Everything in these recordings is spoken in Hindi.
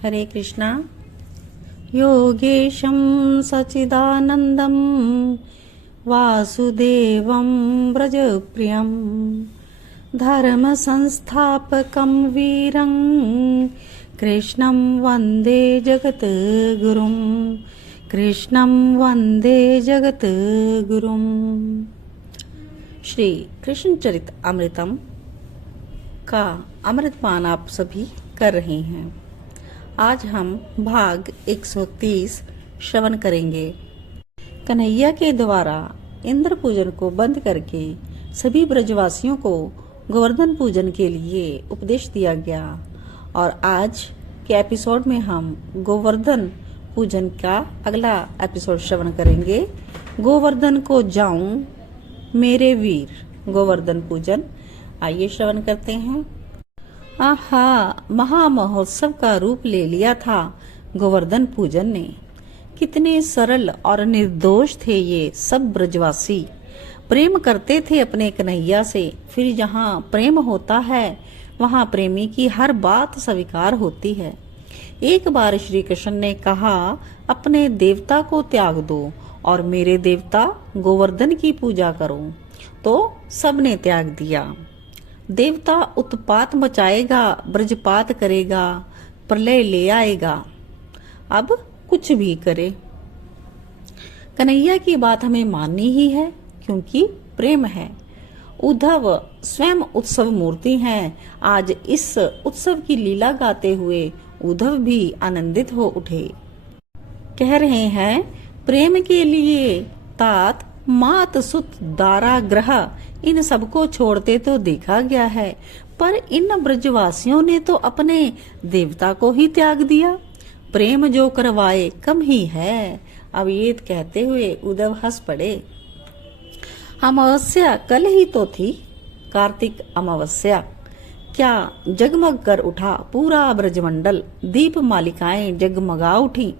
हरे कृष्णा। योगेशं सच्चिदानन्दं वासुदेवं व्रजप्रियं धर्मसंस्थापकं वीरं कृष्णं वन्दे जगद्गुरुं। कृष्णं वन्दे जगद्गुरुं। श्री कृष्ण चरित अमृतम का अमृतपान आप सभी कर रहे हैं। आज हम भाग 130 श्रवण करेंगे। कन्हैया के द्वारा इंद्र पूजन को बंद करके सभी ब्रजवासियों को गोवर्धन पूजन के लिए उपदेश दिया गया और आज के एपिसोड में हम गोवर्धन पूजन का अगला एपिसोड श्रवण करेंगे। गोवर्धन को जाऊं मेरे वीर, गोवर्धन पूजन। आइए श्रवण करते हैं। आहा, महामहोत्सव का रूप ले लिया था गोवर्धन पूजन ने। कितने सरल और निर्दोष थे ये सब ब्रजवासी। प्रेम करते थे अपने कन्हैया से। फिर जहाँ प्रेम होता है वहाँ प्रेमी की हर बात स्वीकार होती है। एक बार श्री कृष्ण ने कहा, अपने देवता को त्याग दो और मेरे देवता गोवर्धन की पूजा करो। तो सबने त्याग दिया। देवता उत्पात मचाएगा, ब्रजपात करेगा, प्रलय ले आएगा। अब कुछ भी करे, कन्हैया की बात हमें माननी ही है क्योंकि प्रेम है। उद्धव स्वयं उत्सव मूर्ति हैं। आज इस उत्सव की लीला गाते हुए उद्धव भी आनंदित हो उठे। कह रहे हैं, प्रेम के लिए तात मात सुत दारा ग्रह इन सबको छोड़ते तो देखा गया है, पर इन ब्रजवासियों ने तो अपने देवता को ही त्याग दिया। प्रेम जो करवाए कम ही है। अब ये कहते हुए उद्धव हंस पड़े। अमावस्या कल ही तो थी, कार्तिक अमावस्या। क्या जगमग कर उठा पूरा ब्रजमंडल। दीप मालिकाएं जगमगा उठी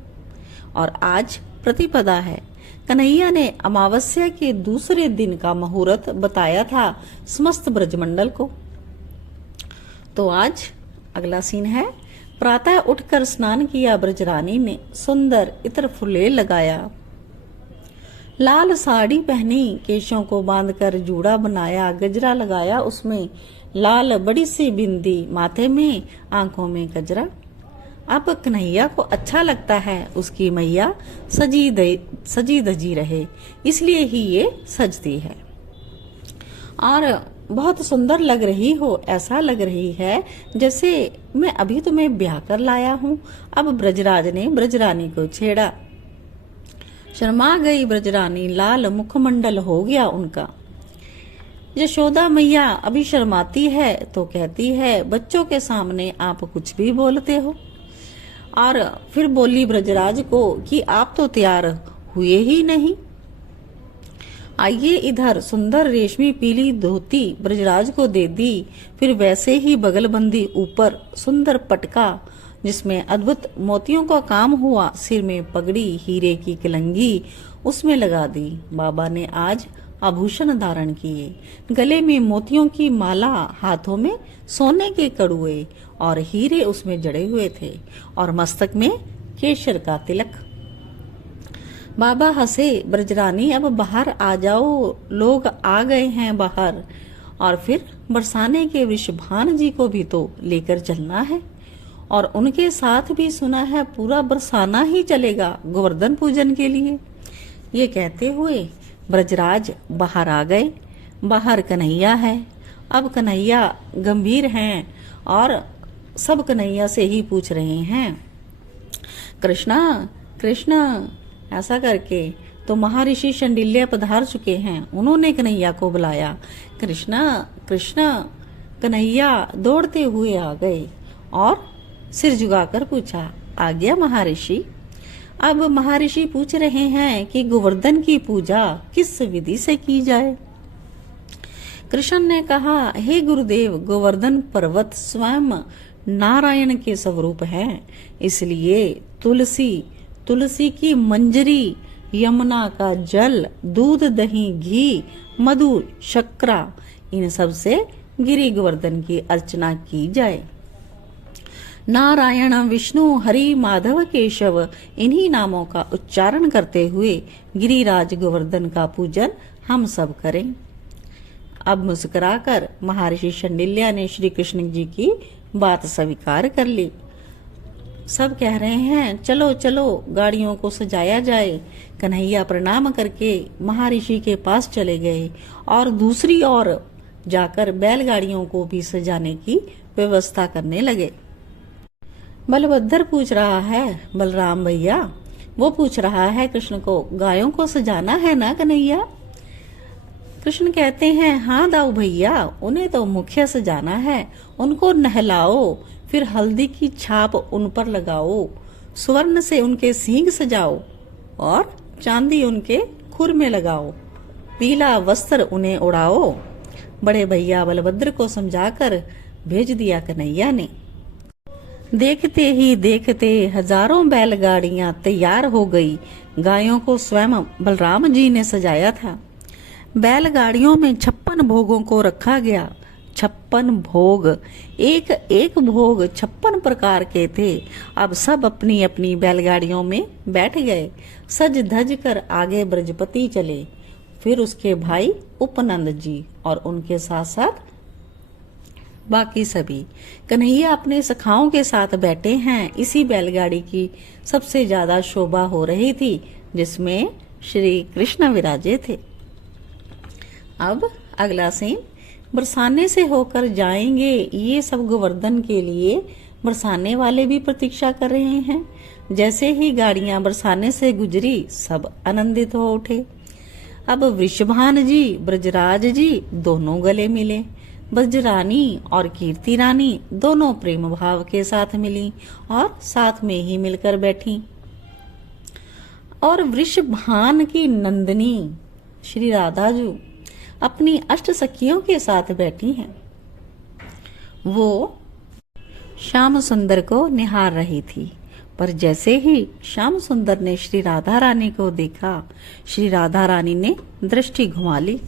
और आज प्रतिपदा है। कन्हैया ने अमावस्या के दूसरे दिन का मुहूर्त बताया था समस्त ब्रजमंडल को। तो आज अगला सीन है। प्रातः उठकर स्नान किया ब्रजरानी ने, सुंदर इत्र फुले लगाया, लाल साड़ी पहनी, केशों को बांधकर जूड़ा बनाया, गजरा लगाया उसमें लाल बड़ी सी बिंदी, माथे में आंखों में गजरा। अब कन्हैया को अच्छा लगता है उसकी मैया सजी धजी रहे, इसलिए ही ये सजती है और बहुत सुंदर लग रही हो। ऐसा लग रही है जैसे मैं अभी तुम्हें ब्याह कर लाया हूँ। अब ब्रजराज ने ब्रजरानी को छेड़ा। शर्मा गई ब्रजरानी, लाल मुखमंडल हो गया उनका। यशोदा मैया अभी शर्माती है तो कहती है, बच्चों के सामने आप कुछ भी बोलते हो। और फिर बोली ब्रजराज को कि आप तो तैयार हुए ही नहीं। आइए इधर। सुंदर रेशमी पीली धोती ब्रजराज को दे दी। फिर वैसे ही बगलबंदी ऊपर सुंदर पटका जिसमें अद्भुत मोतियों का काम हुआ। सिर में पगड़ी हीरे की किलंगी उसमें लगा दी। बाबा ने आज आभूषण धारण किए, गले में मोतियों की माला, हाथों में सोने के कड़ुए और हीरे उसमें जड़े हुए थे और मस्तक में केशर का तिलक। बाबा हंसे, ब्रजरानी अब बाहर आ जाओ, लोग आ गए हैं बाहर। और फिर बरसाने के वृषभान जी को भी तो लेकर चलना है और उनके साथ भी सुना है पूरा बरसाना ही चलेगा गोवर्धन पूजन के लिए। ये कहते हुए ब्रजराज बाहर आ गए। बाहर कन्हैया है। अब कन्हैया गंभीर हैं और सब कन्हैया से ही पूछ रहे हैं, कृष्णा कृष्णा। ऐसा करके तो महर्षि शंडिल्य पधार चुके हैं। उन्होंने कन्हैया को बुलाया। कृष्णा कृष्णा। कन्हैया दौड़ते हुए आ गए और सिर झुकाकर पूछा, आ गया महर्षि। अब महर्षि पूछ रहे हैं कि गोवर्धन की पूजा किस विधि से की जाए। कृष्ण ने कहा, हे गुरुदेव, गोवर्धन पर्वत स्वयं नारायण के स्वरूप है, इसलिए तुलसी की मंजरी, यमुना का जल, दूध दही घी मधु शक्करा, इन सब से गिरि गोवर्धन की अर्चना की जाए। नारायण, विष्णु, हरि, माधव, केशव, इन्हीं नामों का उच्चारण करते हुए गिरिराज गोवर्धन का पूजन हम सब करें। अब मुस्कुराकर महर्षि शांडिल्य ने श्री कृष्ण जी की बात स्वीकार कर ली। सब कह रहे हैं चलो चलो गाड़ियों को सजाया जाए। कन्हैया प्रणाम करके महर्षि के पास चले गए और दूसरी ओर जाकर बैलगाड़ियों को भी सजाने की व्यवस्था करने लगे। बलभद्र पूछ रहा है, बलराम भैया, वो पूछ रहा है कृष्ण को, गायों को सजाना है ना कन्हैया? कृष्ण कहते हैं, हाँ दाऊ भैया, उन्हें तो मुख्य सजाना है। उनको नहलाओ, फिर हल्दी की छाप उन पर लगाओ, स्वर्ण से उनके सींग सजाओ और चांदी उनके खुर में लगाओ, पीला वस्त्र उन्हें उड़ाओ। बड़े भैया बलभद्र को समझाकर भेज दिया कन्हैया ने। देखते ही देखते हजारों बैलगाड़ियां तैयार हो गई। गायों को स्वयं बलराम जी ने सजाया था। बैलगाड़ियों में 56 भोगों को रखा गया। 56 भोग, एक एक भोग 56 प्रकार के थे। अब सब अपनी अपनी बैलगाड़ियों में बैठ गए। सज धज कर आगे ब्रजपति चले, फिर उसके भाई उपनंद जी और उनके साथ साथ बाकी सभी। कन्हैया अपने सखाओं के साथ बैठे हैं। इसी बैलगाड़ी की सबसे ज्यादा शोभा हो रही थी, जिसमें श्री कृष्ण विराजे थे। अब अगला सीन, बरसाने से होकर जाएंगे। ये सब गोवर्धन के लिए बरसाने वाले भी प्रतीक्षा कर रहे हैं। जैसे ही गाड़ियां बरसाने से गुजरी, सब आनंदित हो उठे। अब वृषभान जी, ब्रजराज जी दोनों गले मिले। ब्रजरानी और कीर्ति रानी दोनों प्रेम भाव के साथ मिली और साथ में ही मिलकर बैठी। और वृषभान की नंदिनी श्री राधा जी अपनी अष्ट सखियों के साथ बैठी हैं। वो श्याम सुंदर को निहार रही थी, पर जैसे ही श्याम सुंदर ने श्री राधा रानी को देखा, श्री राधा रानी ने दृष्टि घुमा ली।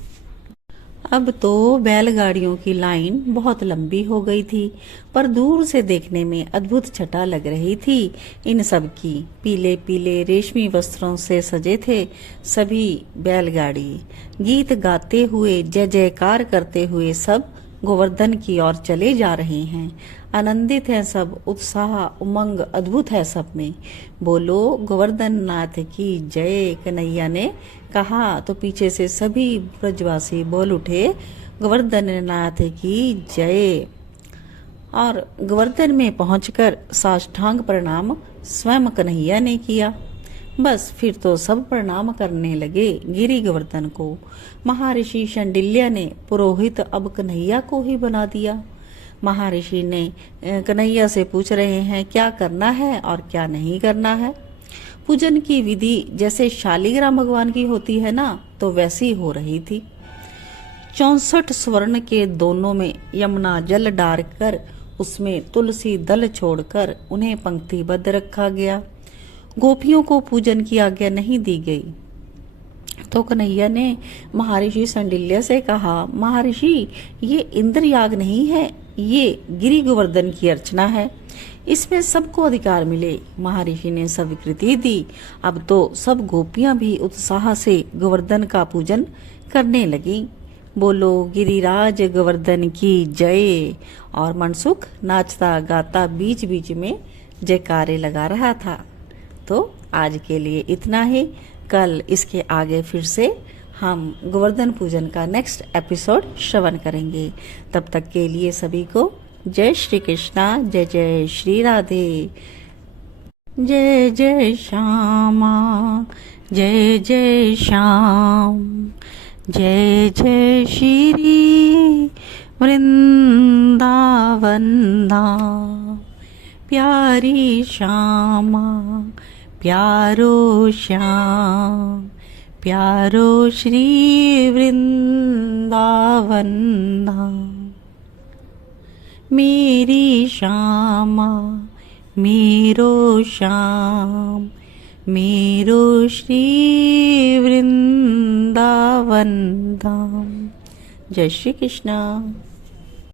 अब तो बैलगाड़ियों की लाइन बहुत लंबी हो गई थी, पर दूर से देखने में अद्भुत छटा लग रही थी। इन सब की पीले पीले रेशमी वस्त्रों से सजे थे सभी बैलगाड़ी। गीत गाते हुए, जय जयकार करते हुए सब गोवर्धन की ओर चले जा रहे हैं। आनंदित है सब, उत्साह उमंग अद्भुत है सब में। बोलो गोवर्धन नाथ की जय, कन्हैया ने कहा तो पीछे से सभी ब्रजवासी बोल उठे, गोवर्धन नाथ की जय। और गोवर्धन में पहुंचकर साष्टांग प्रणाम स्वयं कन्हैया ने किया। बस फिर तो सब प्रणाम करने लगे गिरी गोवर्धन को। महर्षि शांडिल्य ने पुरोहित अब कन्हैया को ही बना दिया। महर्षि ने कन्हैया से पूछ रहे हैं क्या करना है और क्या नहीं करना है। पूजन की विधि जैसे शालिग्राम भगवान की होती है ना, तो वैसी हो रही थी। 64 स्वर्ण के दोनों में यमुना जल डालकर उसमें तुलसी दल छोड़कर उन्हें पंक्तिबद्ध रखा गया। गोपियों को पूजन की आज्ञा नहीं दी गई। तो कन्हैया ने महर्षि शांडिल्य से कहा, महर्षि ये इंद्र याग नहीं है, ये गिरि गोवर्धन की अर्चना है, इसमें सबको अधिकार मिले। महर्षि ने स्वीकृति दी। अब तो सब गोपियां भी उत्साह से गोवर्धन का पूजन करने लगी। बोलो गिरिराज गोवर्धन की जय। और मनसुख नाचता गाता बीच बीच में जयकारे लगा रहा था। तो आज के लिए इतना ही। कल इसके आगे फिर से हम गोवर्धन पूजन का नेक्स्ट एपिसोड श्रवण करेंगे। तब तक के लिए सभी को जय श्री कृष्णा, जय जय श्री राधे, जय जय श्यामा, जय जय श्याम, जय जय श्री वृंदावन धाम। प्यारी श्यामा, प्यारो श्याम, प्यारो श्री वृंदावन धाम। मेरी श्यामा, मेरो श्याम, मेरो श्री वृंदावन धाम। जय श्री कृष्णा।